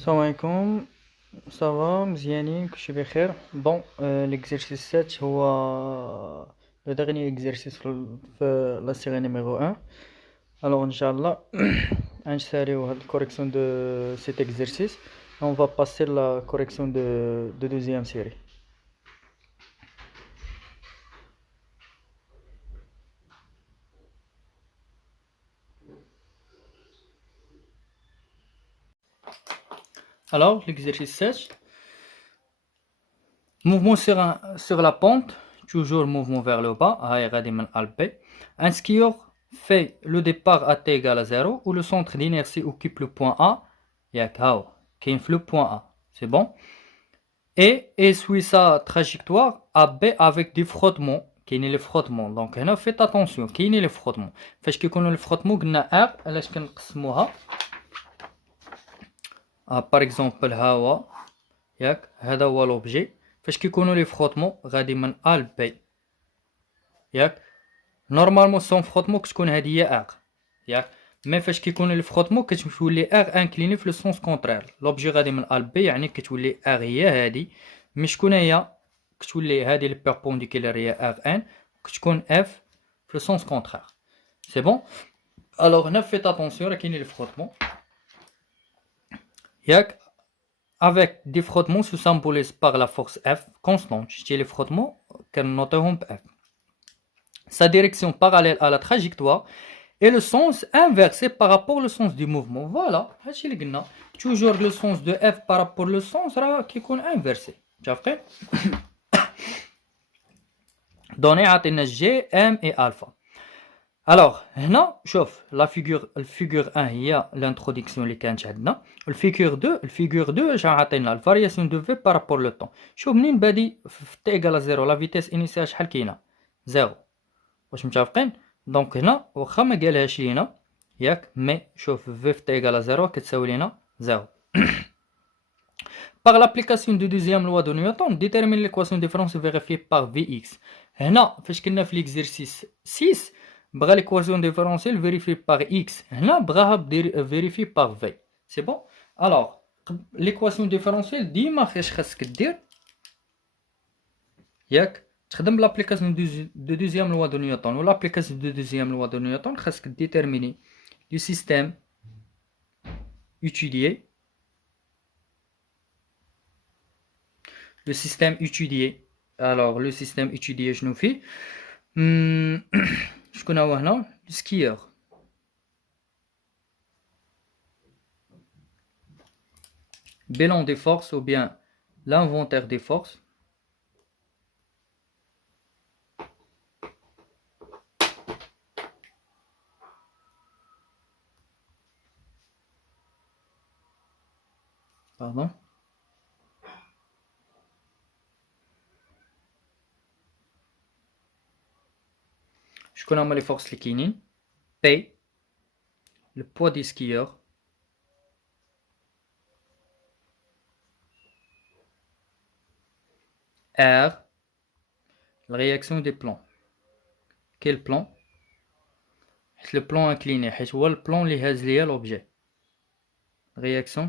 Salam alaikum, ça va, مزيانين, كلشي بخير. Bon, l'exercice 7 هو le dernier exercice في la série numéro 1. Alors, Inch'Allah, نساليو la correction de cet exercice. On va passer la correction de deuxième série. Alors, l'exercice 7. Mouvement sur la pente, toujours mouvement vers le bas, un skieur fait le départ à t égale à 0 où le centre d'inertie occupe le point A, qui est le point A, c'est bon, et suit sa trajectoire à B avec des frottements, qui est le frottement. Donc, faites attention, qui est le frottement. Parce que quand le frottement, on a R, par exemple, هذا هو l'objet. فاش كيكونوا لي فروتمون غادي من ا ل بي ياك نورمالمون سون فروتمون كتكون هذه هي ار ياك مي فاش كيكونوا لي فروتمون كتولي ار انكليني في لو سونس كونترير لوبجي غادي من ا ل بي يعني كتولي ار هي هذه مي شكون هي كتولي هذه لي بيربونديكولار هي ار ان كتكون اف في لو سونس كونترير سي بون الوغ هنا فيت اتونسيون راه كاينين لي فروتمون ياك avec des frottements se symbolisent par la force F constante. Chez les frottements, qu'on F. Sa direction parallèle à la trajectoire et le sens inversé par rapport au sens du mouvement. Voilà, toujours le sens de F par rapport au sens qui est inversé. Donné à G, M et alpha. Alors, هنا شوف la figure 1 هي l'introduction اللي كانت عندنا. الفيغور 2 اش عطينا الفارياسيون دو في بارابور لو طون. شوف منين بادي في تي ايكال 0 لا فيتيس انيسيال شحال كاينه 0. واش متفقين؟ دونك هنا واخا ما قالهاش لينا ياك مي شوف في تي ايكال 0 كتساوي لينا 0. Par l'application du deuxième loi de Newton, détermine l'équation de différence vérifiée par Vx. هنا فاش كنا في l'exercice 6 بغا l'équation différentielle vérifiée par x. هنا بغاها vérifiée par v. C'est bon? Alors, l'équation différentielle ديما فاش خاصك دير ياك تخدم l'application de deuxième loi de Newton ou l'application de deuxième loi de Newton خاصك déterminer le système étudié. Le système étudié. Alors, le système étudié, je nous fais. Je connais le skieur. Bilan des forces ou bien l'inventaire des forces. Pardon. Je connais les forces liquidines. P, le poids des skieurs. R, la réaction des plans. Quel plan? Le plan incliné. C'est le plan qui est lié à l'objet. Réaction.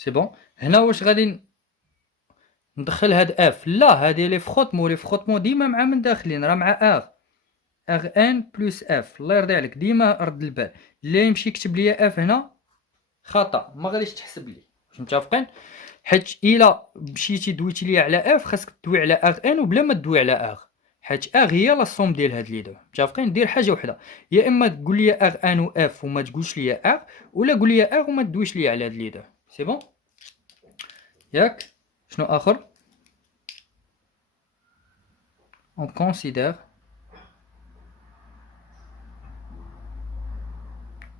C'est bon. هنا واش غادي ندخل هاد اف؟ لا، هادي لي فروتمون ديما مع من داخلين راه مع ار ان بلس اف. الله يرضي عليك ديما رد البال. اللي يمشي يكتب لي اف هنا خطا، ما غاديش تحسب لي. واش متفقين؟ حيت الا مشيتي دويتي لي على اف خاصك تدوي على ار ان وبلا ما تدوي على ار، حيت ار هي لا صوم ديال هاد لي دو. متفقين؟ دير حاجه وحده، يا اما تقول لي ار ان و اف وما تقولش لي ار، ولا قول لي ار وما تدويش لي على هاد لي دو. سي بون ياك؟ شنو اخر؟ on considère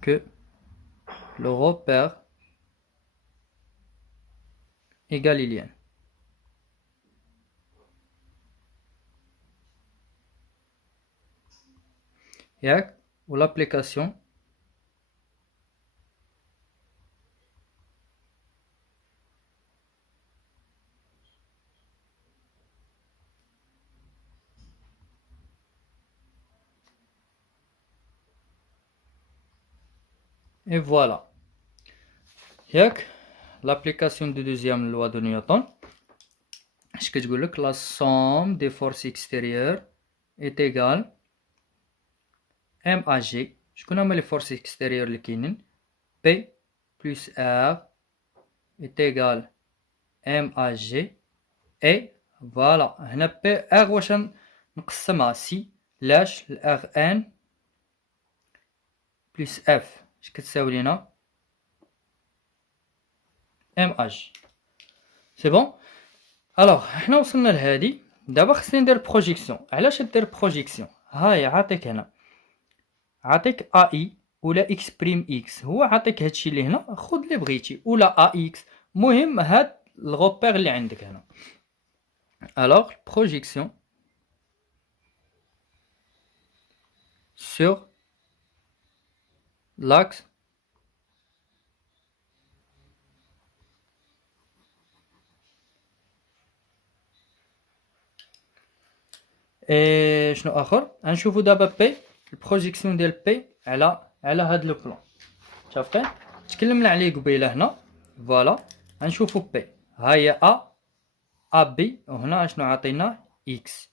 que le repère est galiléen. Ou l'application et voilà. ياك l'application de deuxième loi de Newton اش كتقول لك la somme des forces extérieures est égale MAG. شكون هما les forces extérieures اللي كاينين؟ P plus R est égal MAG et voilà. هنا P R واش نقسمها سي لاش R N plus F اش كتساوي لينا MH. سي بون. الوغ حنا وصلنا لهادي. دابا خصني ندير بروجيكسيون. علاش دير بروجيكسيون؟ هاهي عاطيك هنا، عاطيك اي ولا اكس بريم اكس، هو عاطيك هادشي اللي هنا، خذ اللي بغيتي، ولا ا اكس، المهم هاد الغوبير اللي عندك هنا. الوغ بروجيكسيون sur l'axe اي شنو اخر غنشوفو دابا بي البروجيكسيون ديال بي على هاد لو بلان. متفقين؟ تكلمنا عليه قبيله هنا. فوالا غنشوفو بي، ها هي ا بي، وهنا شنو عاطينا اكس،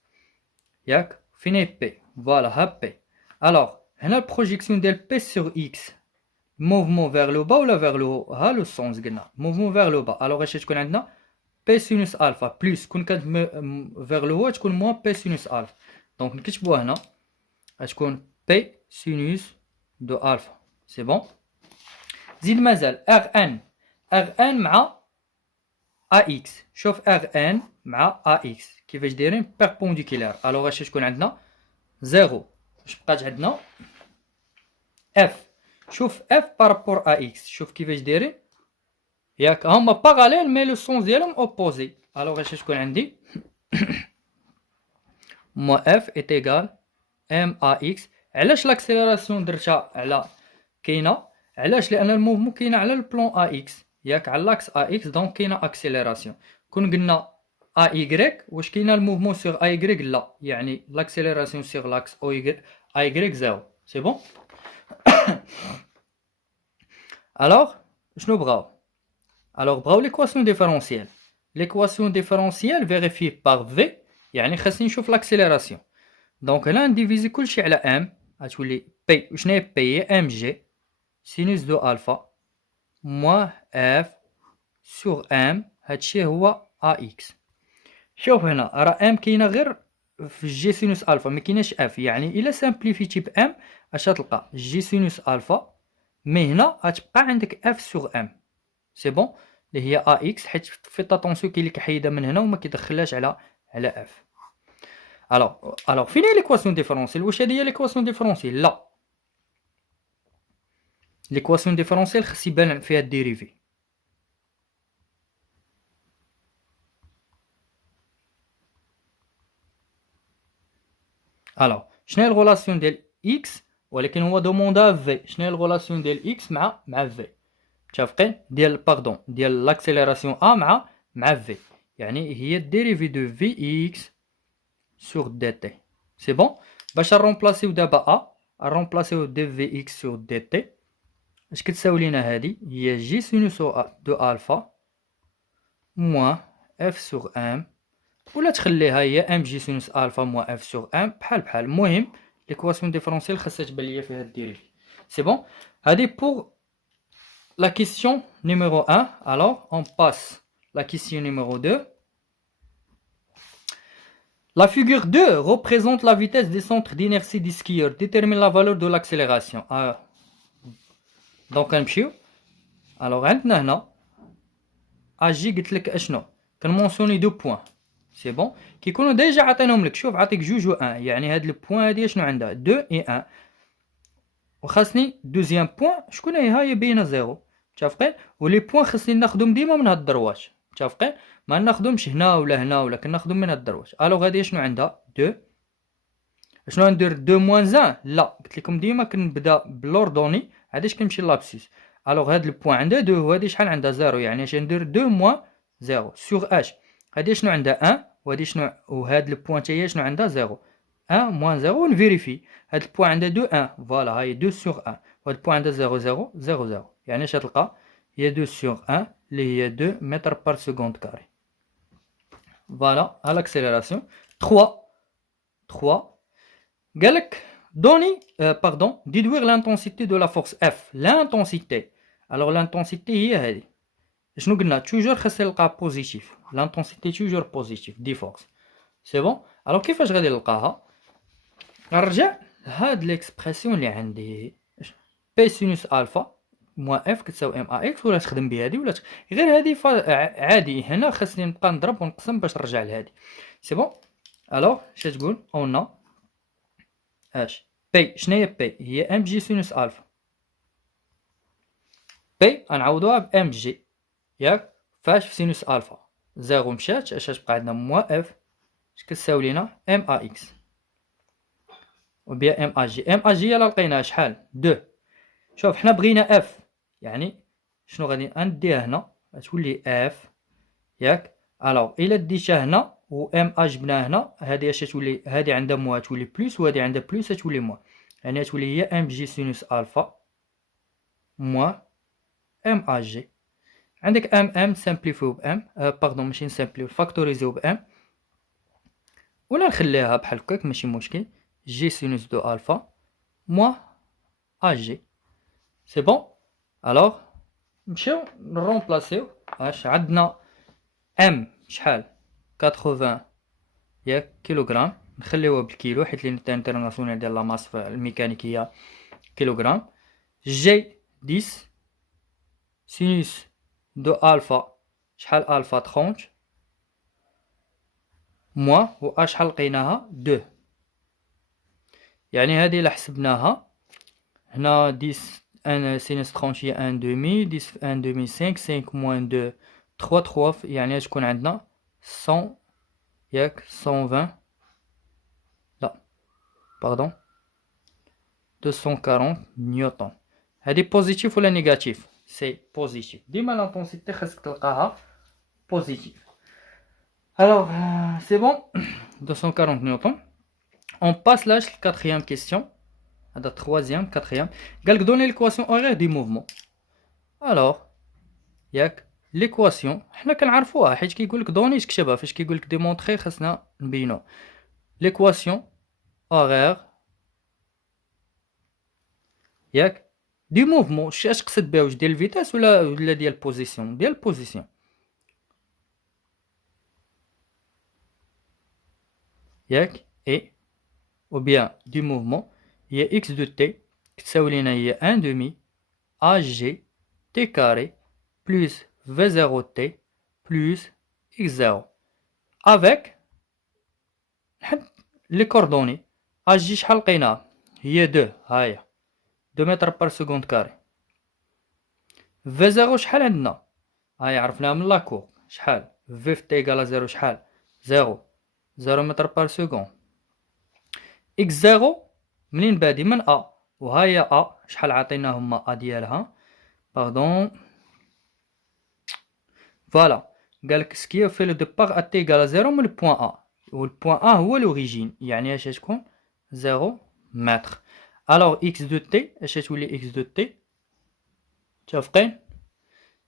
ياك فين هي بي؟ فوالا ها بي. الوغ هنا البروجيكسيون ديال بي سور اكس، موفمون فيغ لو با ولا فيغ لو هو؟ ها لو سونس قلنا موفمون فيغ لو با. الوغ اش تكون عندنا بي سينوس الفا بلس كون كانت فيغ لو هو تكون موان بي سينوس الفا. دونك نكتبوها هنا غتكون بي سينوس دو الفا. سي بون. زيد مازال ار ان مع ا اكس. شوف ار ان مع ا اكس كيفاش دايرين بيربونديكولار. الوغ اش تكون عندنا زيرو. واش بقات عندنا اف. شوف اف بارابور ا اكس، شوف كيفاش دايرين، ياك هما باغاليل مي لو سونس ديالهم اوبوزي. الوغ اش تكون عندي موا اف ايت ايغال ام ا اكس. علاش لاكسيليراسيون درتها على كاينه؟ علاش؟ لان الموفمون كاينه على البلون ا اكس، ياك على لاكس ا اكس، دونك كاينه اكسيليراسيون. كون قلنا ا ايغريك واش كاينه الموفمون سور ا ايغريك؟ لا، يعني لاكسيليراسيون سور لاكس او ا ايغريك زيرو. سي بون. الوغ شنو بغاو؟ الوغ بغاو ليكواسيون ديفيرونسيال. ليكواسيون ديفيرونسيال فيريفي باغ في، يعني خاصني نشوف لاكسيليراسيون. دونك هنا نديفيزي كلشي على ام، غتولي بي. وشناهي بي؟ هي ام جي سينوس دو الفا موا اف سور ام، هادشي هو ا اكس. شوف هنا راه ام كاينه غير في جي سينوس الفا، ما كايناش اف، يعني الا سامبليفيتي بام اش غتلقى جي سينوس الفا، مي هنا غتبقى عندك اف سور ام. سي بون، اللي هي ا اكس، حيت في طاتونسيون كاين اللي كيحيدها من هنا وما كيدخلهاش على اف. الوغ فين هي ليكواسيون ديفيرونسيال؟ واش هادي هي ليكواسيون ديفيرونسيال؟ لا، ليكواسيون ديفيرونسيال خص يبان فيها الديريفي. الوغ شنو هي الغولاسيون ديال اكس؟ ولكن هو دوموندا في. شنو هي الغولاسيون ديال اكس مع في؟ متفقين؟ ديال باردون ديال لاكسيليراسيون ا مع في، يعني هي الديريفي دو في اكس سور دي تي. سي بون. باش نرومبلاسيو دابا نرومبلاسيو دي في اكس سور دي تي، اش كتساوي لينا هادي؟ هي جي سينوس دو الفا موان اف سور ام، ولا تخليها هي ام جي سينوس الفا موان اف سور ام، بحال. المهم ليكواسيون ديفيرونسيال خاصها تبان ليا فيها الديريفي. سي بون. هادي بور la question numéro 1. Alors, on passe la question numéro 2. La figure 2 représente la vitesse des centres d'inertie des skieurs. Détermine la valeur de l'accélération. Donc, نمشيو. Alors, عندنا هنا اجي قلت لك اشنو كنمونسيوني دو بوين. سي بون. كيكونوا ديجا عطيناهم لك. شوف عطيك جوج و 1، يعني هاد البوين هادي شنو عندها 2 اي 1، وخاصني دوزيام بوين شكون هي باينه 0. متفقين؟ ولي بوين خاصني ناخذهم ديما من هاد الدرواج. متفقين؟ ما ناخذهمش هنا ولا كناخذهم من هاد الدرواج. الوغ هادي شنو عندها 2. شنو ندير 2 موان 1؟ لا، قلت لكم ديما كنبدا بلوردوني، عادش كنمشي لابسيس. الوغ هاد البوين عندها 2 وهادي شحال عندها 0، يعني اش ندير 2 موان 0 سور اش. هادي شنو عندها 1 وهادي شنو، وهاد البوين حتى هي شنو عندها 0. 1 moins 0 نفيريفي هاد البوان عندها 2 1 فوالا هاي 2 sur 1 وهاد البوان عندها 0 0 0 0 يعني اش غتلقى هي 2 sur 1 اللي هي 2 متر بار سكوند كاري. فوالا ها لاكسيليراسيون 3 قالك دوني باردون ديدوير l'intensité de la force F l'intensité. alors l'intensité هي هادي شنو قلنا توجور خاص نلقى بوزيتيف l'intensité توجور بوزيتيف دي فورس سي بون. alors كيفاش غادي نلقاها غنرجع لهاد ليكسبرسيون اللي عندي بي سينوس الفا موان اف كتساوي ام ا اكس ولا تخدم بها هادي ولا غير هادي عادي هنا خاصني نبقى نضرب ونقسم باش نرجع لهادي سي بون. الوغ اش تقول اون اش بي شناهي بي هي ام جي سينوس الفا بي غنعوضوها ب ام جي ياك فاش في سينوس الفا زيرو مشات اش تبقى عندنا موان اف اش كتساوي لينا ام ا اكس وبيا ام ا جي. ام ا جي يلا لقيناها شحال 2. شوف حنا بغينا اف يعني شنو غادي نديها هنا غتولي اف ياك. الوغ الا ديتها هنا و ام ا جبناها هنا هادي اش تولي هادي عندها موان تولي بلس وهادي عندها بلس تولي موان يعني تولي هي ام جي سينوس الفا موان ام ا جي. عندك ام سامبليفيو ب ام باردون ماشي نسامبليو فاكتوريزيو ب ام ولا نخليها بحال هكاك ماشي مشكل جي سينوس دو الفا موان ا جي سي بون. الوغ نمشيو نرومبلاسيو اش عندنا ام شحال 80 ياك كيلوغرام نخليوها بالكيلو حيت لي انترناسيونال ديال لا ماس الميكانيكيه كيلوغرام. جي 10 سينوس دو الفا شحال الفا 30 موان و ا شحال لقيناها 2 يعني هذه الا حسبناها هنا 10 1 سينوس 30 هي 1 دومي 10 في 1 دومي 5 5 موان 2 3 3 يعني تكون عندنا 100 ياك 120 لا باردون 240 نيوتن. هذه بوزيتيف ولا نيجاتيف؟ سي بوزيتيف. ديما لانتونسيتي خاصك تلقاها بوزيتيف. alors c'est bon 240 نيوتن. on passe là la quatrième question هذا troisième quatrième قالك donner l'équation horaire du mouvement. alors ياك ليكواسيون حنا كنعرفوها حيت كيقول لك دوني تكتبها فاش كيقول لك ديمونطري خاصنا نبينو ليكواسيون horaire ياك دي موفمون. اش تقصد بها واش ديال الفيتاس ولا ديال البوزيسيون ديال البوزيسيون ياك اي ou bien du mouvement هي x de t كتساوي لينا هي 1 demi ag t carré plus v0t plus x0 avec نحط لي كوردوني ag شحال لقيناها هي 2 هاهي 2 متر بار سكوند كاري. v0 شحال عندنا هاهي عرفناها من لاكور شحال v في t ايكال 0 شحال 0 متر بار سكوند. x0 منين بادي من a وهاهي a شحال عطيناهم a ديالها باردون فوالا قالك سكي في لو ديبار ا تي ايكال 0 من البوان ا والبوان ا هو لوريجين يعني اش تكون 0 متر. الوغ اكس دو تي اش تولي اكس دو تي متفقين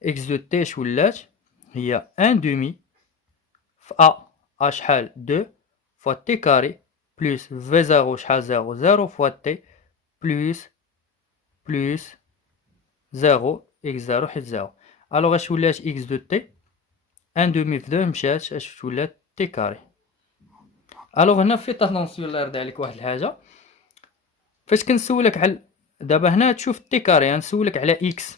اكس دو تي اش ولات هي 1 دومي في ا شحال 2 فوا تي كاري بلس في 0 شحال 0 0 فوا تي بلس 0 اكس 0 حيت 0. الوغ اش ولات اكس دو تي 1 دومي في 2 مشات اش ولات تي كاري. الوغ هنا في تاتونسيون الله يرضي عليك واحد الحاجه فاش كنسولك على دابا هنا تشوف تي كاري غنسولك على اكس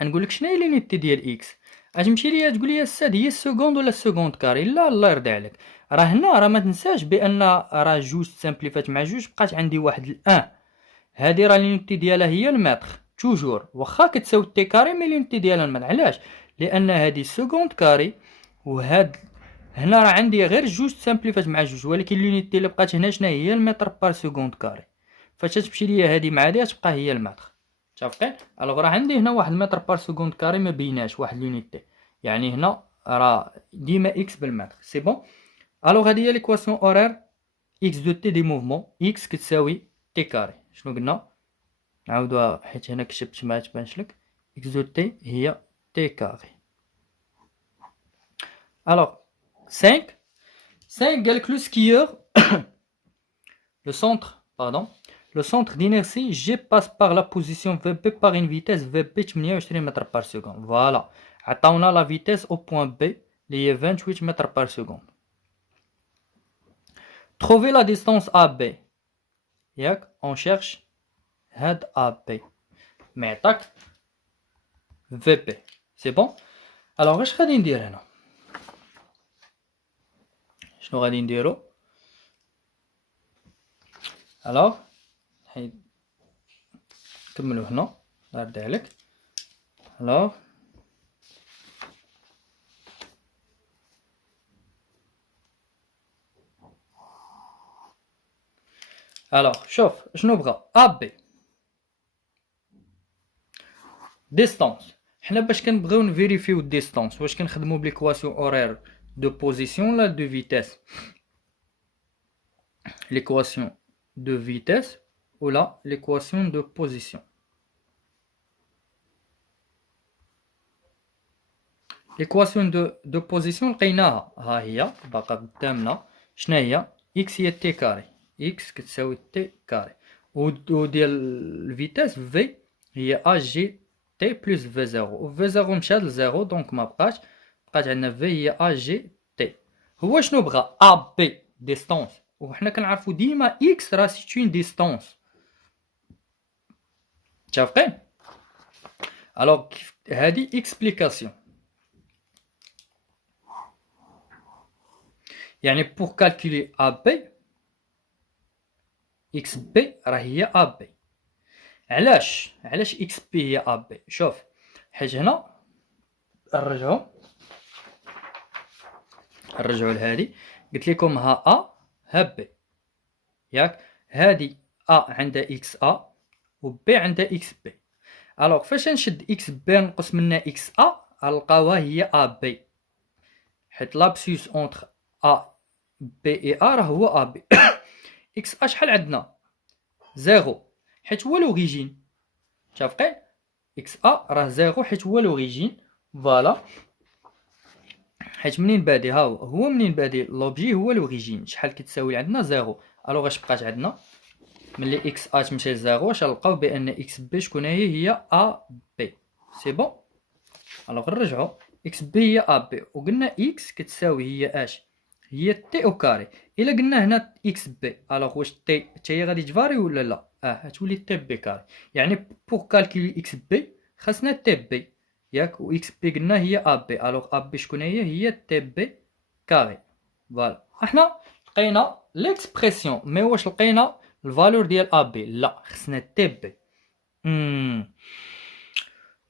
غنقول لك شنو هي لينيتي ديال اكس غتمشي ليا تقول لي الساد هي السكوند ولا السكوند كاري. لا الله يرضي عليك راه هنا راه ما تنساش بان راه جوج سامبليفات مع جوج بقات عندي واحد الان هادي راه لينيتي ديالها هي المتر توجور واخا كتساوي تي كاري مي لينيتي ديالها المتر. علاش؟ لان هادي سكوند كاري وهاد هنا راه عندي غير جوج سامبليفات مع جوج ولكن لينيتي اللي بقات هنا شنو هي المتر بار سكوند كاري فاش تمشي ليا هادي مع هادي تبقى هي المتر متفقين. الوغ راه عندي هنا واحد المتر بار سكوند كاري ما بيناش واحد لونيتي يعني هنا راه ديما اكس بالمتر سي بون. الوغ هادي هي ليكواسيون اورير x de t des mouvements x كتساوي t carré. شنو قلنا؟ نعاودوها حيت هنا كتبت ما تبانش لك. x de t هي t carré. Alors 5 قال لك le skieur le centre d'inertie G passe par la position VB par une vitesse VB 28 mètres par seconde. Voilà. عطاونا la vitesse au point B اللي هي 28 mètres par seconde. Trouver la distance AB. ياك on cherche هاد AB. معطاك VB. C'est bon. Alors واش غادي ندير هنا؟ شنو غادي نديرو؟ alors نكملو هنا الله يرضي عليك. alors شوف شنو بغا AB distance. حنا باش كنبغيو نفيريفيو الديستانس واش كنخدمو بليكواسيون اورير دو بوزيسيون ولا دو فيتيس؟ l'équation de vitesse ou l'équation de position. l'équation de position لقيناها ها هي باقا قدامنا. شنو هي؟ x هي t كاري x كتساوي t كاري وديال الفيتاس v هي ag t plus v0 و v0 مشات لزيرو دونك ما بقات عندنا v هي ag t. هو شنو بغا؟ ab ديستانس وحنا كنعرفوا ديما x راه سيت اون ديستانس. متفقين؟ الوغ هادي اكسبليكاسيون يعني بور كالكولي AB XB راه هي AB. علاش XB هي AB؟ شوف حيت هنا نرجعو لهادي قلت لكم ها A ها B ياك هادي A عندها XA و B عندها XB. الوغ فاش نشد XB نقص منها XA غنلقاوها هي AB حيت لابسيس اونتر A B et A راه هو AB. XA شحال عندنا؟ زيرو حيت هو لوريجين. متفقين؟ XA راه زيرو حيت هو لوريجين. فوالا حيت منين بادي ها هو منين بادي لوبجي هو لوريجين. شحال كتساوي عندنا؟ زيرو. الوغ اش بقات عندنا؟ ملي XA تمشي لزيرو واش نلقاو بان XB شكون هي AB. سي بون. الوغ نرجعو XB هي AB وقلنا X كتساوي هي اش؟ هي تي او كاري. الا قلنا هنا اكس بي الوغ واش تي هي غادي تفاري ولا لا؟ غتولي تي بي كاري. يعني بور كالكولي اكس بي خاصنا تي بي ياك و اكس بي قلنا هي ا بي. الوغ ا بي شكون هي تي بي كاري. فوالا احنا لقينا ليكسبرسيون مي واش لقينا الفالور ديال ا بي؟ لا خصنا تي بي.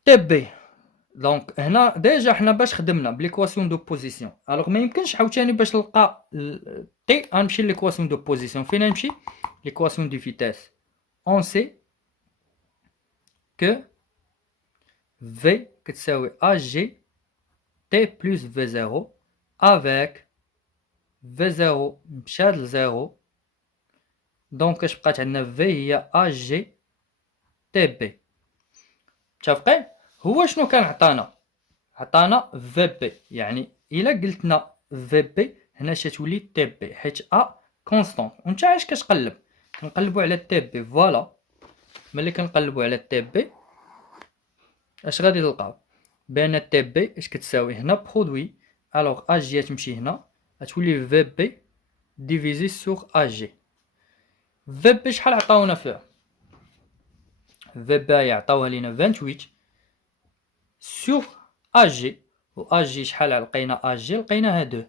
تي بي دونك هنا ديجا حنا باش خدمنا بليكواسيون دو بوزيسيون. الوغ ما يمكنش عاوتاني باش نلقى تي غنمشي ليكواسيون دو بوزيسيون. فين نمشي؟ ليكواسيون دو فيتاس. اون سي كو في كتساوي ا جي تي بلس في زيرو افيك في زيرو مشات لزيرو دونك اش بقات عندنا؟ في هي ا جي تي بي. متفقين؟ هو شنو كان عطانا في بي يعني الا قلتنا في بي هنا شتولي تي بي حيت ا كونستانت. وانت علاش كتقلب؟ كنقلبوا على تي بي. فوالا ملي كنقلبوا على تي بي اش غادي تلقاو؟ بان تي بي اش كتساوي هنا برودوي. الوغ ا جي تمشي هنا غتولي في بي ديفيزي سور ا جي. في بي شحال عطاونا فيه؟ في بي عطاوها لينا 28 sur AG و AG شحال لقينا؟ AG لقيناها 2.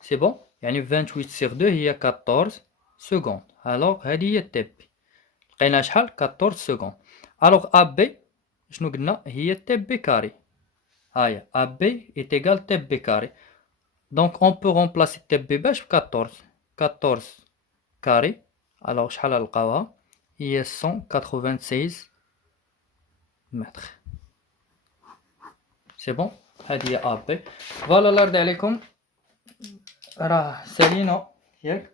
سي بون يعني 28 sur 2 هي 14 سكوند. الوغ هذه هي تي بي لقينا شحال؟ 14 سكوند. الوغ AB شنو قلنا؟ هي تي بي كاري. هاهي AB est égal تي بي كاري. دونك on peut remplacer تي بي باش ب 14 كاري. الوغ شحال نلقاوها؟ هي 196 متر. سي بون هذه هي ا بي. فوالا الله يرضي عليكم راه سالينا ياك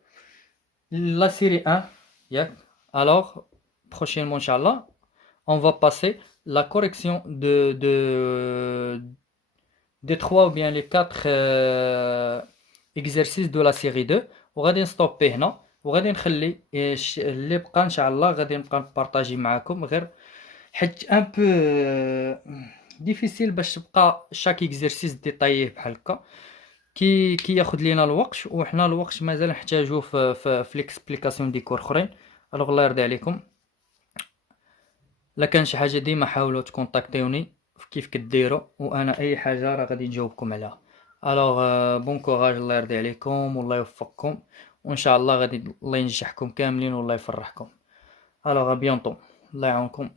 la série 1. Yak. Alors, prochainement, Inch'Allah, on va passer la correction des 3 ou bien les 4 exercices de la série 2. وغادي نستوبي هنا وغادي نخلي اللي بقى ان شاء الله غادي نبقى نبارطاجي معاكم غير حيت ان بو ديفيسيل باش تبقى شاك اكزرسيس ديطاييه بحال هكا كي ياخذ لينا الوقت وحنا الوقت مازال نحتاجوه في ليكسبليكاسيون دي كور اخرين. الوغ الله يرضي عليكم، لا كان شي حاجه ديما حاولوا تكونتاكتيوني كيف كديروا وانا اي حاجه راه غادي نجاوبكم عليها. الوغ بون كوراج، الله يرضي عليكم والله يوفقكم وان شاء الله غادي الله ينجحكم كاملين والله يفرحكم. الوغ بيانطو، الله يعاونكم.